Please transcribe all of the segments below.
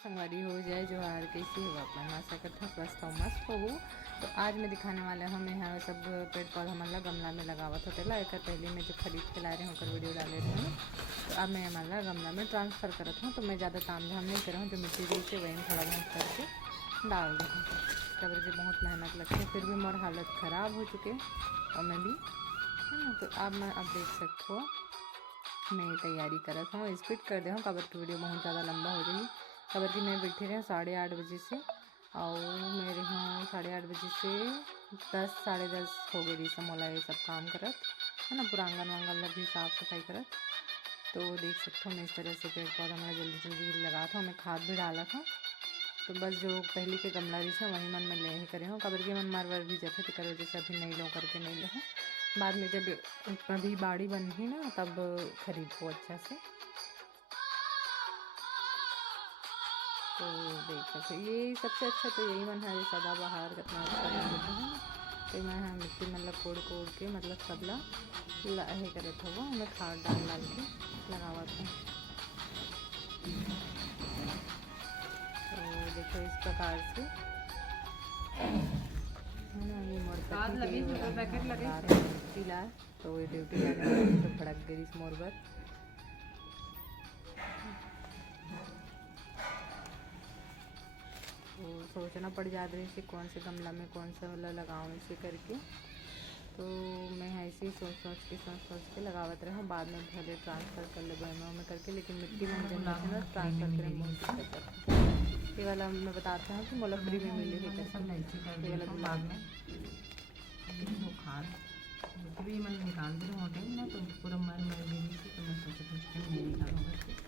संगवारी हो जाए जो हार कैसी हो अपन आशा करते हैं स्वस्थ हो मस्त हो। तो आज मैं दिखाने वाला हूँ मैं यहाँ सब पेड़ पौधा मतलब गमला में लगावत होते ला एक पहले मैं जो खरीद के ला रही हूँ वीडियो डाले रही हूँ। तो अब मैं हमारा गमला में ट्रांसफ़र करत हूँ। तो मैं ज़्यादा ताम झाम नहीं कर रहा हूँ, जो मिट्टी रही से वही थोड़ा बहुत करके डाल दी हूँ। कबर के बहुत मेहनत लगती है, फिर भी मोर हालत ख़राब हो चुके और मैं भी है ना। तो अब मैं अब देख सकते हो मैं तैयारी करत हूँ, स्पीड कर दे हूँ कबर की वीडियो बहुत ज़्यादा लंबा हो रही। कबर की मैं बैठी रही हूँ 8:30 बजे से और मेरे यहाँ 8:30 बजे से 10 10:30 हो गई सब मोला ये सब काम करत है ना। पूरा आंगन वांगन भी साफ़ सफाई करत। तो देख सकते हो मैं इस तरह से पेड़ पौधा मैं जल्दी जल्दी लगा था, मैं खाद भी डाला था। तो बस जो पहले के गमला रही से वही मन में ले करे हूँ। कबर के मन मार वर भी जाते तो कर वजह से अभी नहीं लो करके नहीं ले हूँ। बाद में जब अभी बाड़ी बन ही ना तब खरीद को अच्छा से। तो देख सकते ये सबसे अच्छा तो यही मन है, सदाबहार कितना अच्छा लगता है। तो मैं यहाँ मिट्टी मतलब कोड़ कोड़ के मतलब सबला हे करे था मैं खाद डाल डाल के लगावा था। तो देखो इस प्रकार से है ना। ये मोर पैकेट लगा ड्यूटी ला तो ये ड्यूटी लाने तो भड़क गई इस मोर पर। तो सोचना पड़ जाता है इसे कौन से गमला में कौन सा वाला लगाऊँ इसे करके। तो मैं ऐसे ही सोच के लगावत रहा हूँ। बाद में भले ट्रांसफ़र कर ले बहनों में करके, लेकिन मिट्टी में मुझे ना ट्रांसफ़र करें बहुत दिक्कत। ये वाला मैं बताता हूँ कि मोला फ्री में मिले है कैसे ये वाला बाद में वो खाद भी मैंने निकाल दी मोटे ना तो पूरा मर गई थी। तो मैं सोचा नहीं निकालूंगा।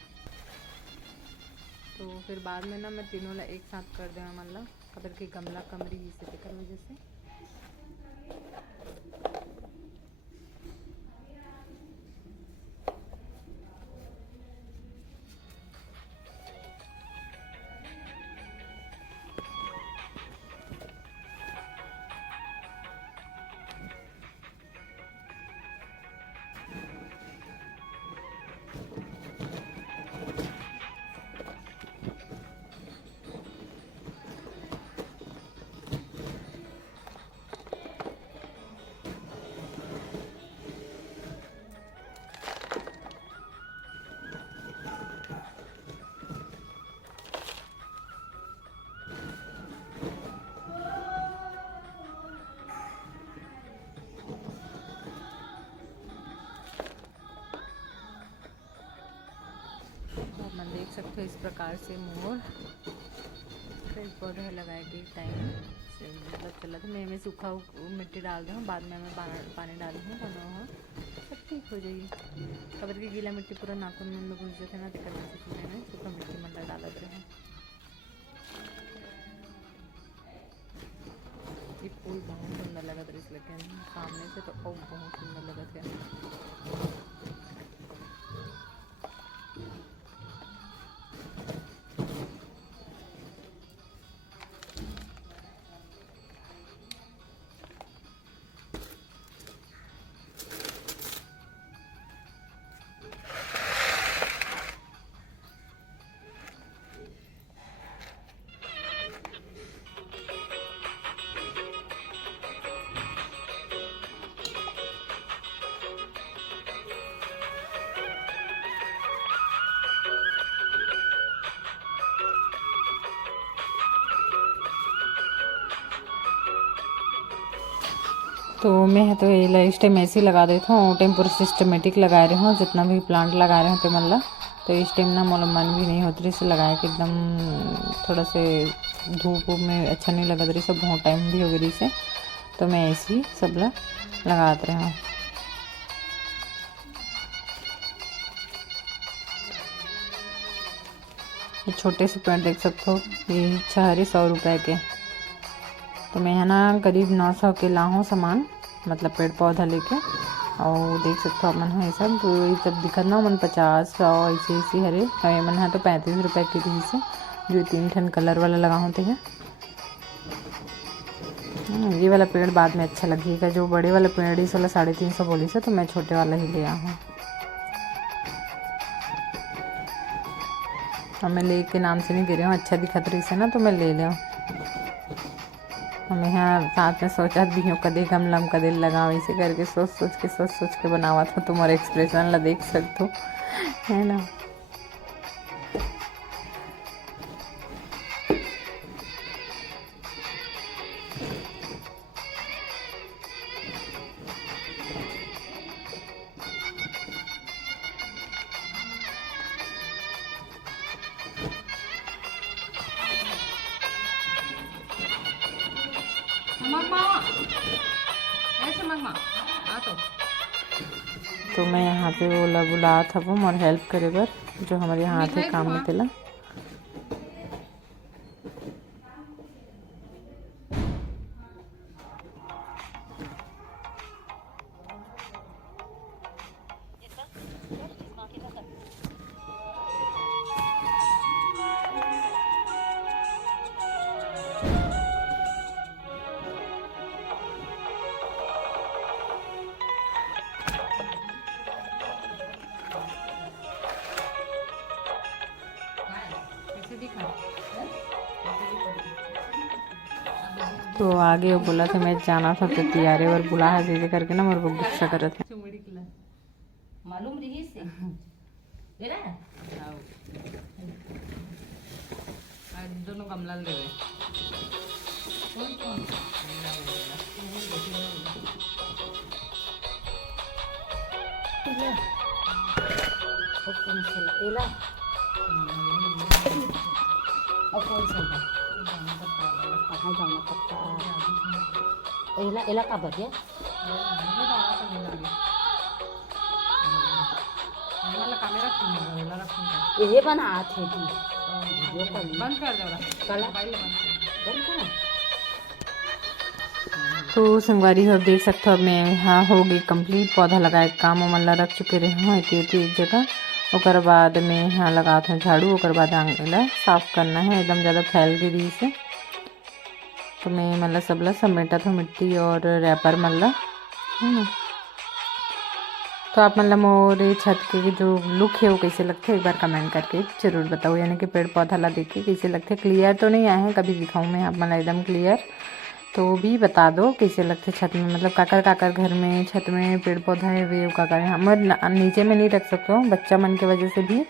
तो फिर बाद में ना मैं तीनों ला एक साथ कर देना मतलब कबर की गमला कमरी इसे कर वजह से। देख सकते हो इस प्रकार से मोर पेड़ पौधा लगाए के टाइम से मतलब चला था। मैं सूखा मिट्टी डाल रही हूँ, बाद में मैं पानी डाली हूँ बना सब ठीक हो जाएगी। कबर की गीला मिट्टी पूरा नाखून में घुस जाते ना दिक्कत में सूखा मिट्टी मतलब डाल रहे हैं। ये फूल बहुत सुंदर लगा था इसलिए सामने से तो बहुत सुंदर लगा था। तो मैं तो ये इस टाइम ऐसे ही लगा देता हूँ, टाइम पूरा सिस्टमेटिक लगा रही हूँ जितना भी प्लांट लगा रहे हैं तो मतलब। तो इस टाइम ना मोला मन भी नहीं होती रही से लगाए कि एकदम थोड़ा से धूप में अच्छा नहीं लगा रही सब बहुत टाइम भी हो गई से। तो मैं ऐसे ही सब लगाते रहा हूँ। ये छोटे से पेड़ देख सकते हो, ये 100 रुपये के। तो मैं है ना करीब 900 के ला हूँ सामान मतलब पेड़ पौधा लेके। और देख सकते हो मन है सब तो ये सब दिखत ना मन 50 100 ऐसे ऐसे हरे और मन है तो 35 रुपये की रही से जो 3 ठन कलर वाला लगा होते हैं। ये वाला पेड़ बाद में अच्छा लगेगा, जो बड़े वाला पेड़ इस वाला 350 बोली से तो मैं छोटे वाला ही ले आया हूँ। और मैं ले के नाम से नहीं दे रही हूँ, अच्छा दिखत रही से ना तो मैं ले लिया। हम यहाँ साथ में सोचा भी हूँ कदे गमला में कदे लगाओ, ऐसे करके सोच सोच के बनावा था। तुम्हारे एक्सप्रेशन ला देख सकते हो, है ना। तो मैं यहाँ पे वो बुला था वो मोर हेल्प करे बर, जो हमारे यहाँ थे काम में तेला। तो आगे वो बोला था मैं जाना था तो तैयारी और बुला है दीदी करके ना, मेरे को गुस्सा कर रहे थे। मालूम रही से दोनों गमला ले एला का बजे ये बना थे बंद कर दो। तो संगवारी हो देख सकते हो, अब मैं यहाँ हो गई कंप्लीट, पौधा लगाए काम उमल्ला रख चुके रहे हूँ एक जगह। ओकर बाद में यहाँ लगाते हैं झाड़ू, ओकर बाद आंगला साफ करना है, एकदम ज़्यादा फैल गई से। तो मैं मतलब सबला समेटा था मिट्टी और रैपर मल्ला, है ना। तो आप मतलब मोरे छत के जो लुक है वो कैसे लगते हैं एक बार कमेंट करके ज़रूर बताओ, यानी कि पेड़ पौधा ला देख के कैसे लगते। क्लियर तो नहीं आए हैं, कभी दिखाऊँ मैं आप मतलब एकदम क्लियर, तो भी बता दो कैसे लगते छत में। मतलब काकर घर में छत में पेड़ पौधा है वे काकर हम नीचे में नहीं रख सकते हो, बच्चा मन के वजह से भी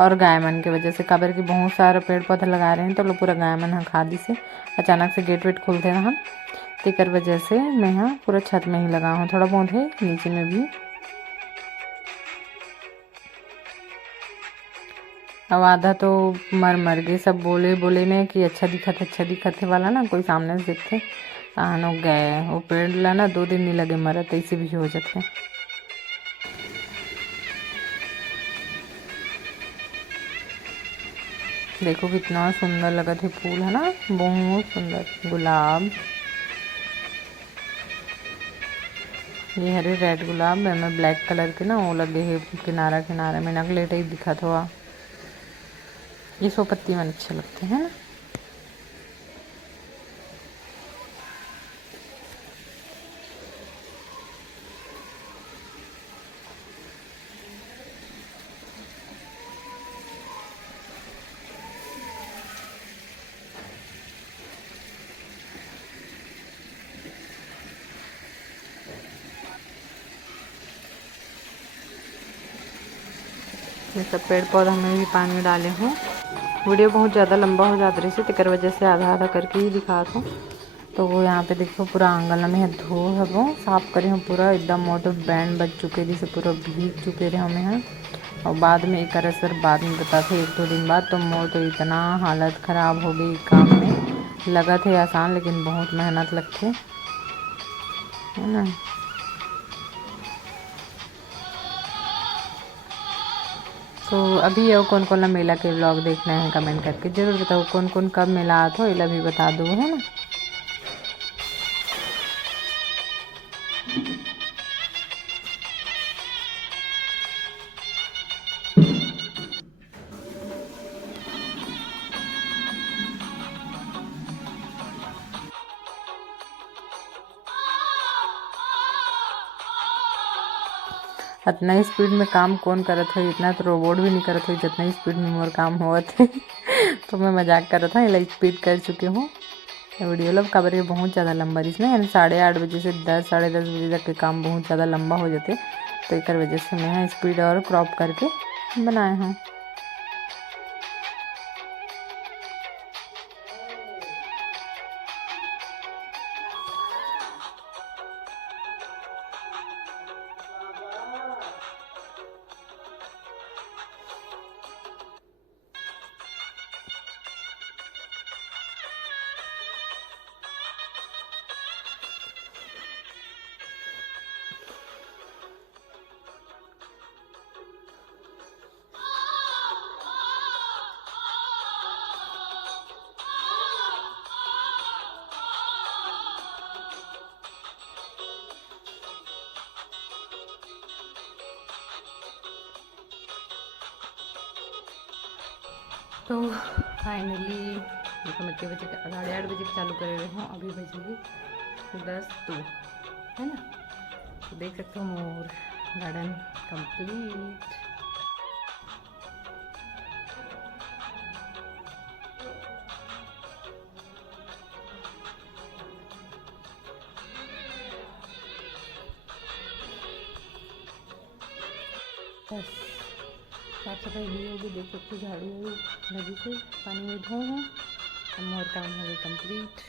और गाय मन के वजह से। काबर की बहुत सारा पेड़ पौधा लगा रहे हैं तो लोग पूरा गाय मन हाँ खा दी से, अचानक से गेट वेट खोलते ना हम, तेकर वजह से मैं यहाँ पूरा छत में ही लगा हूँ। थोड़ा बहुत है नीचे में भी। अब आधा तो मर गए, सब बोले में कि अच्छा दिखत है वाला ना, कोई सामने से देखते कहानो गए वो पेड़ ला ना 2 दिन नहीं लगे मरत, ऐसे भी हो जाते। देखो कितना सुंदर लगत है फूल, है ना, बहुत सुंदर गुलाब। ये हरे रेड गुलाब में ब्लैक कलर के ना वो लगे है किनारा किनारे में, नगले टाइप दिखत हुआ। ये 100 पत्ती में अच्छे लगते हैं ना। ये सब पेड़ पौधा में भी पानी डाले हूँ। वीडियो बहुत ज़्यादा लंबा हो जाता रही से, तेकर वजह से आधा आधा करके ही दिखा दूँ। तो वो यहाँ पे देखो पूरा आंगन में धो है वो साफ करे हूँ पूरा एकदम, मोर तो बैंड बज चुके थे से पूरा भीग चुके रहे हमें यहाँ। और बाद में एक असर बाद में बताते 1-2 दिन बाद, तो मोर तो इतना हालत ख़राब हो गई काम में। लगा थे आसान लेकिन बहुत मेहनत लगते है ना। तो अभी ये कौन कौन ला मेला के व्लॉग देखना है कमेंट करके जरूर बताओ, कौन कौन कब मेला आता हो, इला भी बता दो, है ना। इतना स्पीड में काम कौन करत है, इतना तो रोबोट भी नहीं करत है जितना स्पीड में मोर काम हुआ थे। तो मैं मजाक कर रहा था, इला स्पीड कर चुकी हूँ वीडियो लब काबर के बहुत ज़्यादा लंबा इसमें, यानी 8:30 बजे से 10 साढ़े 10 बजे तक के काम बहुत ज़्यादा लंबा हो जाते, तो एक वजह से मैं स्पीड और क्रॉप करके बनाए हूँ। तो फाइनली देखो मैं कितने बजे 8:30 बजे चालू कर रही हूँ, अभी बजेगी 10:02 है ना। तो देख सकते हो मोर गार्डन कंप्लीट। बस साफ सफाई भी होगी, देख सकते हो झाड़ू नदी से पानी में धो हूँ, अब मोर काम हो गई कंप्लीट।